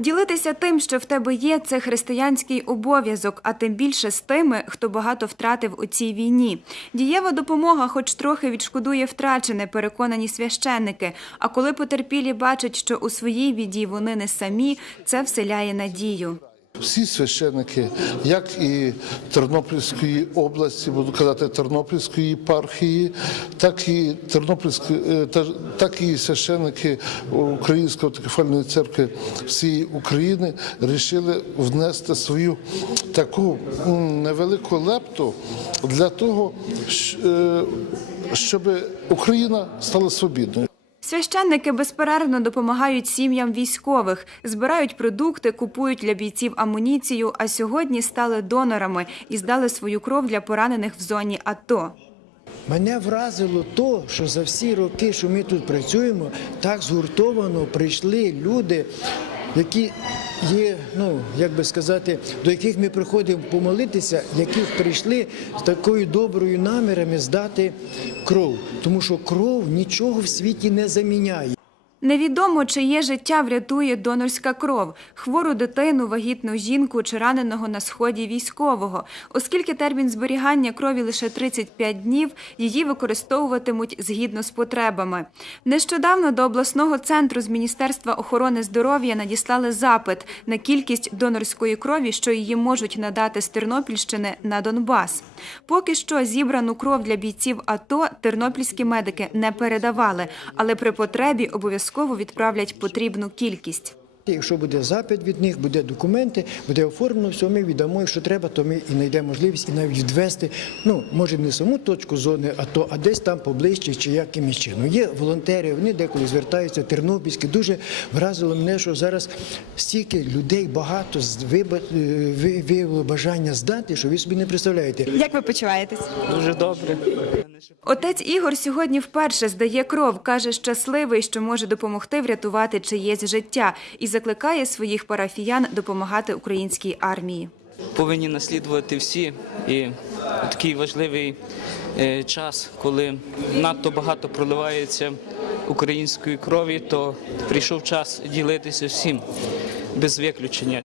Ділитися тим, що в тебе є, це християнський обов'язок, а тим більше з тими, хто багато втратив у цій війні. Дієва допомога, хоч трохи відшкодує втрачене, переконані священники. А коли потерпілі бачать, що у своїй біді вони не самі, це вселяє надію. Всі священники, як і Тернопільської області, буду казати Тернопільської єпархії, так і Тернопільської, е, так і священники Української автокефальної церкви всієї України рішили внести свою таку невелику лепту для того, е, щоб Україна стала свобідною. Священники безперервно допомагають сім'ям військових, збирають продукти, купують для бійців амуніцію, а сьогодні стали донорами і здали свою кров для поранених в зоні АТО. Мене вразило то, що за всі роки, що ми тут працюємо, так згуртовано прийшли люди, які є, ну як би сказати, до яких ми приходимо помолитися, які прийшли з такою доброю намірами здати кров, тому що кров нічого в світі не заміняє. Невідомо, чиє життя врятує донорська кров, хвору дитину, вагітну жінку чи раненого на сході військового. Оскільки термін зберігання крові лише 35 днів, її використовуватимуть згідно з потребами. Нещодавно до обласного центру з Міністерства охорони здоров'я надіслали запит на кількість донорської крові, що її можуть надати з Тернопільщини на Донбас. Поки що зібрану кров для бійців АТО тернопільські медики не передавали, але при потребі обов'язково відправлять потрібну кількість. Якщо буде запит від них, буде документи, буде оформлено, все, ми віддамо, якщо треба, то ми і знайдемо можливість і навіть відвести, ну, може не саму точку зони, а то, а десь там поближче чи якимось чином. Є волонтери, вони деколи звертаються, тернопільські. Дуже вразило мене, що зараз стільки людей багато е, виявило бажання здати, що ви собі не представляєте. Як ви почуваєтесь? Дуже добре. Отець Ігор сьогодні вперше здає кров, каже, щасливий, що може допомогти врятувати чиєсь життя, і закликає своїх парафіян допомагати українській армії. Повинні наслідувати всі. І такий важливий е, час, коли надто багато проливається української крові, то прийшов час ділитися всім без виключення.